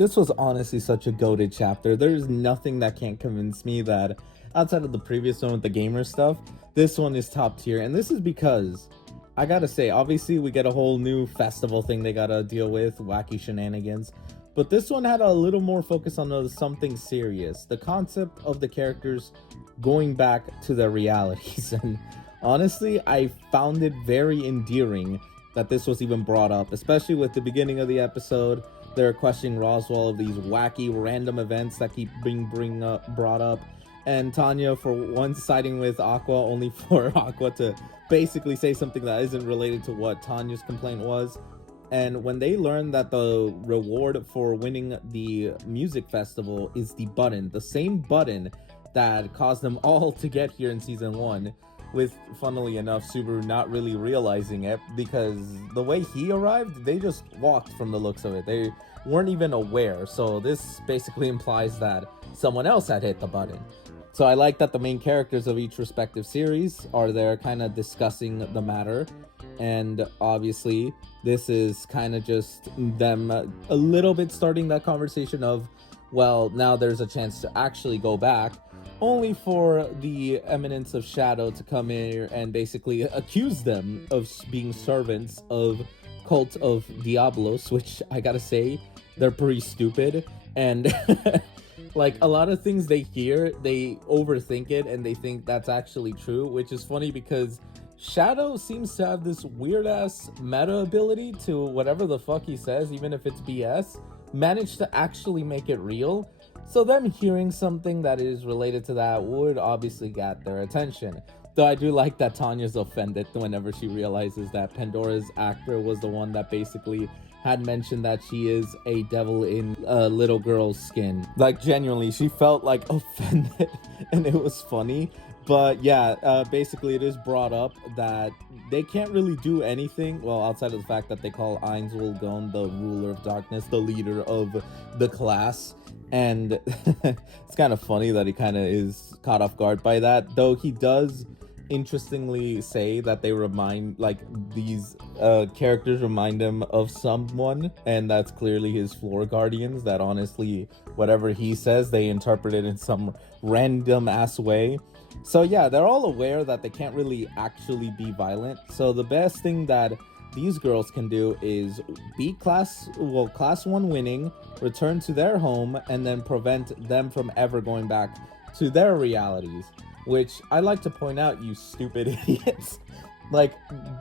This was honestly such a goated chapter. There's nothing that can't convince me that outside of the previous one with the gamer stuff, this one is top tier. And this is because I gotta say, obviously we get a whole new festival thing they gotta deal with, wacky shenanigans. But this one had a little more focus on something serious. The concept of the characters going back to their realities. And honestly, I found it very endearing that this was even brought up, especially with the beginning of the episode. They're questioning Roswell of these wacky random events that keep being brought up, and Tanya for once siding with Aqua only for Aqua to basically say something that isn't related to what Tanya's complaint was. And when they learn that the reward for winning the music festival is the button, the same button that caused them all to get here in season 1, with, funnily enough, Subaru not really realizing it, because the way he arrived, they just walked from the looks of it. They weren't even aware. So this basically implies that someone else had hit the button. So I like that the main characters of each respective series are there kind of discussing the matter. And obviously, this is kind of just them a little bit starting that conversation of, well, now there's a chance to actually go back, only for the eminence of Shadow to come in here and basically accuse them of being servants of Cult of Diablos, which I gotta say, they're pretty stupid. And like a lot of things they hear, they overthink it and they think that's actually true, which is funny because Shadow seems to have this weird ass meta ability to whatever the fuck he says, even if it's BS, manage to actually make it real. So them hearing something that is related to that would obviously get their attention. Though I do like that Tanya's offended whenever she realizes that Pandora's actor was the one that basically had mentioned that she is a devil in a little girl's skin. Like, genuinely, she felt like offended and it was funny. But yeah, basically it is brought up that they can't really do anything, well, outside of the fact that they call Ainzul Gon the ruler of darkness, the leader of the class. And it's kind of funny that he kind of is caught off guard by that, though he does interestingly say that they remind, like, these characters remind him of someone, and that's clearly his floor guardians, that honestly whatever he says they interpret it in some random ass way. So yeah, they're all aware that they can't really actually be violent, so the best thing that these girls can do is beat class 1 winning, return to their home, and then prevent them from ever going back to their realities. Which I like to point out, you stupid idiots. Like,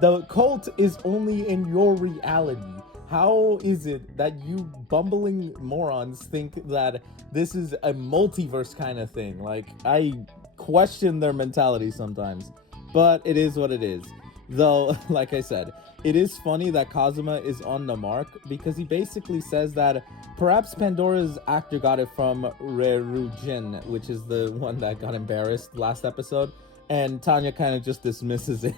the cult is only in your reality. How is it that you bumbling morons think that this is a multiverse kind of thing? Like, I question their mentality sometimes, but it is what it is. Though, like I said, it is funny that Kazuma is on the mark, because he basically says that perhaps Pandora's actor got it from Rerujin, which is the one that got embarrassed last episode, and Tanya kind of just dismisses it,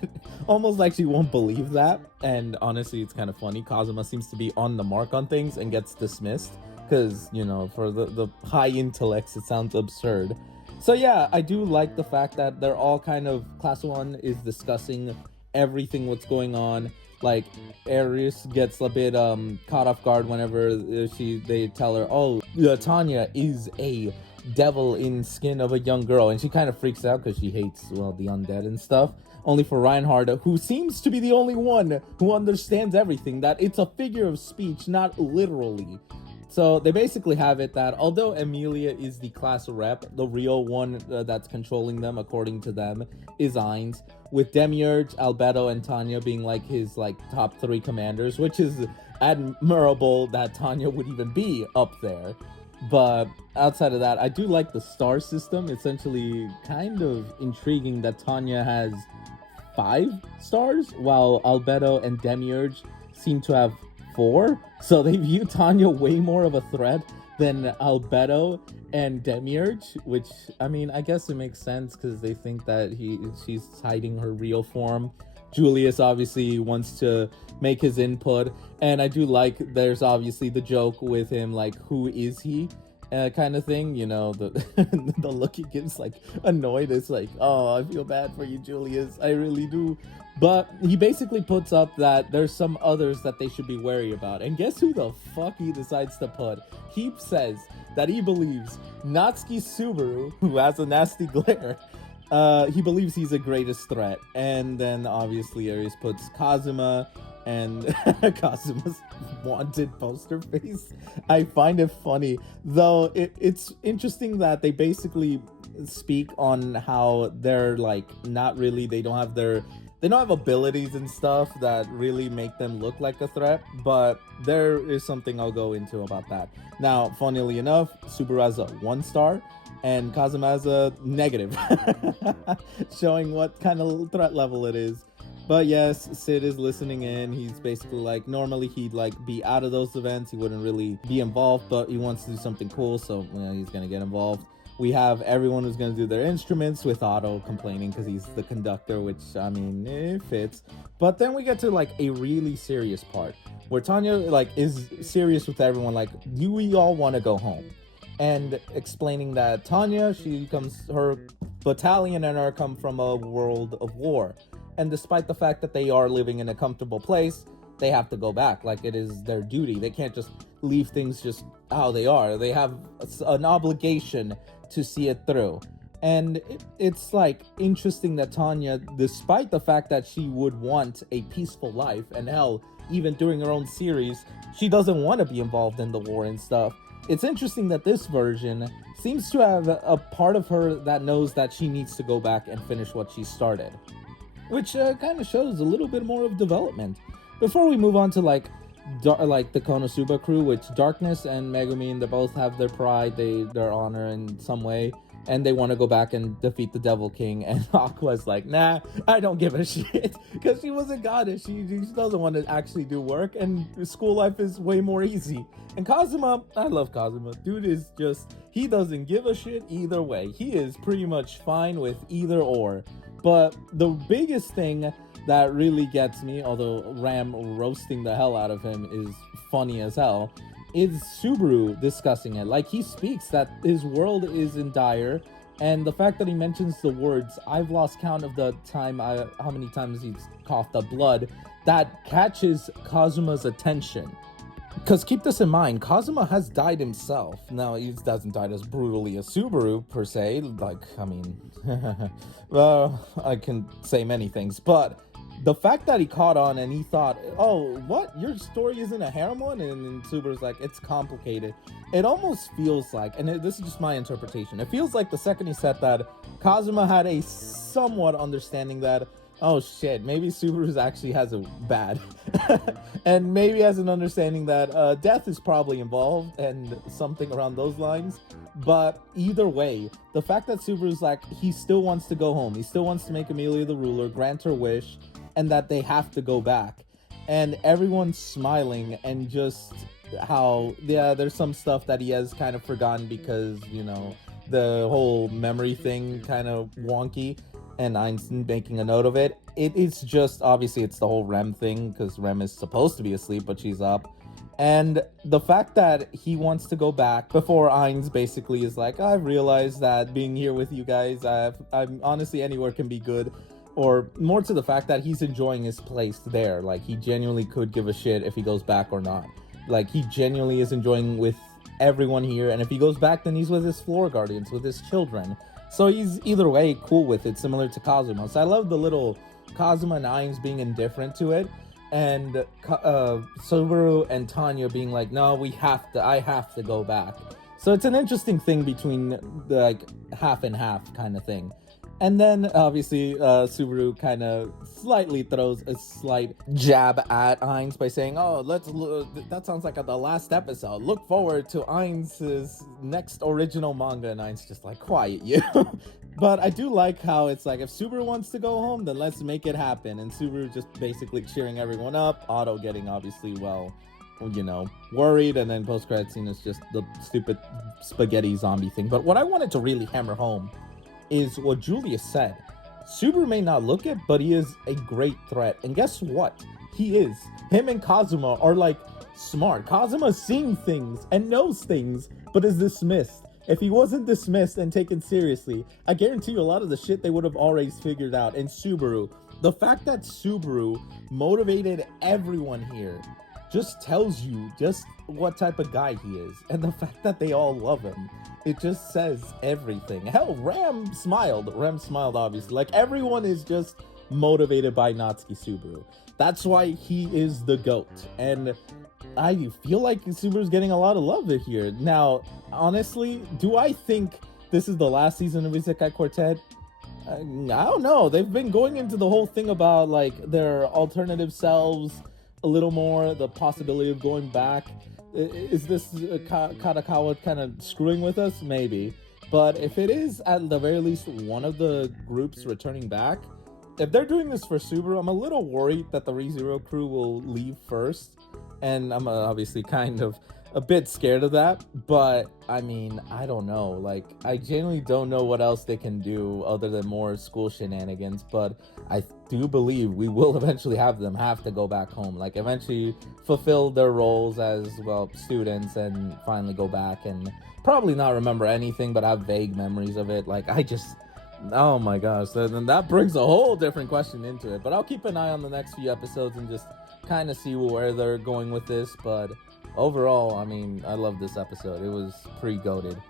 almost like she won't believe that. And honestly, it's kind of funny. Kazuma seems to be on the mark on things and gets dismissed, because, you know, for the high intellects, it sounds absurd. So yeah, I do like the fact that they're all kind of, Class 1 is discussing everything what's going on. Like, Aries gets a bit caught off guard whenever they tell her, oh, Tanya is a devil in skin of a young girl, and she kind of freaks out because she hates, well, the undead and stuff. Only for Reinhard, who seems to be the only one who understands everything, that it's a figure of speech, not literally. So they basically have it that although Emilia is the class rep, the real one that's controlling them, according to them, is Ainz, with Demiurge, Albedo, and Tanya being like his top 3 commanders, which is admirable that Tanya would even be up there. But outside of that, I do like the star system. Essentially kind of intriguing that Tanya has 5 stars, while Albedo and Demiurge seem to have 4. So they view Tanya way more of a threat than Albedo and Demiurge, which, I mean, I guess it makes sense because they think that she's hiding her real form. Julius obviously wants to make his input, and I do like there's obviously the joke with him, like, who is he? kind of thing, you know, the the look he gives, like, annoyed. It's like, oh, I feel bad for you, Julius, I really do. But he basically puts up that there's some others that they should be wary about, and guess who the fuck he decides to put? He says that he believes Natsuki Subaru, who has a nasty glare, he believes he's the greatest threat. And then obviously Aries puts Kazuma, and Kazuma's wanted poster face. I find it funny, though. It's interesting that they basically speak on how they're like not really, they don't have abilities and stuff that really make them look like a threat, but there is something I'll go into about that. Now, funnily enough, Subaru has a 1-star and Kazuma has a negative, showing what kind of threat level it is. But yes, Sid is listening in. He's basically like, normally he'd like be out of those events, he wouldn't really be involved, but he wants to do something cool, so you know, he's gonna get involved. We have everyone who's gonna do their instruments, with Otto complaining because he's the conductor, which, I mean, it fits. But then we get to like a really serious part where Tanya like is serious with everyone, like, do we all want to go home? And explaining that Tanya, her battalion and her come from a world of war, and despite the fact that they are living in a comfortable place, they have to go back. Like, it is their duty. They can't just leave things just how they are. They have an obligation to see it through. And it's like interesting that Tanya, despite the fact that she would want a peaceful life, and hell, even during her own series, she doesn't want to be involved in the war and stuff. It's interesting that this version seems to have a part of her that knows that she needs to go back and finish what she started, which kind of shows a little bit more of development. Before we move on to like the Konosuba crew, which Darkness and Megumin, they both have their pride, their honor in some way, and they want to go back and defeat the Devil King. And Aqua's like, nah, I don't give a shit, because she was a goddess. She doesn't want to actually do work, and school life is way more easy. And Kazuma, I love Kazuma. Dude is just, he doesn't give a shit either way. He is pretty much fine with either or. But the biggest thing that really gets me, although Ram roasting the hell out of him is funny as hell, is Subaru discussing it. Like, he speaks that his world is in dire, and the fact that he mentions the words, I've lost count of the time, how many times he's coughed up blood, that catches Kazuma's attention. Because keep this in mind, Kazuma has died himself. Now, he doesn't die as brutally as Subaru, per se. Like, I mean, well, I can say many things, but the fact that he caught on and he thought, oh, what? Your story isn't a harem one? And Subaru's like, it's complicated. It almost feels like, and this is just my interpretation, it feels like the second he said that, Kazuma had a somewhat understanding that, oh shit, maybe Subaru actually has a bad. And maybe has an understanding that death is probably involved and something around those lines. But either way, the fact that Subaru's like, he still wants to go home. He still wants to make Amelia the ruler, grant her wish, and that they have to go back. And everyone's smiling, and just how, yeah, there's some stuff that he has kind of forgotten because, you know, the whole memory thing kind of wonky, and Einstein making a note of it. It's just, obviously it's the whole Rem thing, because Rem is supposed to be asleep, but she's up. And the fact that he wants to go back before Ainz basically is like, I've realized that being here with you guys, I'm honestly, anywhere can be good. Or more to the fact that he's enjoying his place there. Like, he genuinely could give a shit if he goes back or not. Like, he genuinely is enjoying with everyone here, and if he goes back, then he's with his floor guardians, with his children. So he's either way cool with it, similar to Kazuma. So I love the little Kazuma and Ainz being indifferent to it, and Subaru and Tanya being like, no, I have to go back. So it's an interesting thing between the, like, half and half kind of thing. And then, obviously, Subaru kind of slightly throws a slight jab at Ainz by saying, oh, that sounds like the last episode. Look forward to Ainz's next original manga. And Ainz just like, quiet you. But I do like how it's like, if Subaru wants to go home, then let's make it happen. And Subaru just basically cheering everyone up. Otto getting, obviously, well, you know, worried. And then post-credit scene is just the stupid spaghetti zombie thing. But what I wanted to really hammer home is what Julius said. Subaru may not look it, but he is a great threat. And guess what? he is. Him and Kazuma are like smart. Kazuma's seeing things and knows things, but is dismissed. If he wasn't dismissed and taken seriously, I guarantee you a lot of the shit they would have already figured out. And Subaru, the fact that Subaru motivated everyone here just tells you just what type of guy he is. And the fact that they all love him, it just says everything. Hell, Ram smiled, obviously. Like, everyone is just motivated by Natsuki Subaru. That's why he is the GOAT. And I feel like Subaru's getting a lot of love here. Now, honestly, do I think this is the last season of Isekai Quartet? I don't know. They've been going into the whole thing about like their alternative selves a little more, the possibility of going back. Is this Kadakawa kind of screwing with us? Maybe. But if it is at the very least one of the groups returning back, if they're doing this for Subaru, I'm a little worried that the ReZero crew will leave first. And I'm obviously kind of a bit scared of that, but I mean, I don't know. Like, I genuinely don't know what else they can do other than more school shenanigans, but I do believe we will eventually have them have to go back home, like eventually fulfill their roles as, well, students and finally go back and probably not remember anything but have vague memories of it. Like, oh my gosh, then that brings a whole different question into it, but I'll keep an eye on the next few episodes and just kind of see where they're going with this. But overall, I mean, I love this episode. It was pretty goated.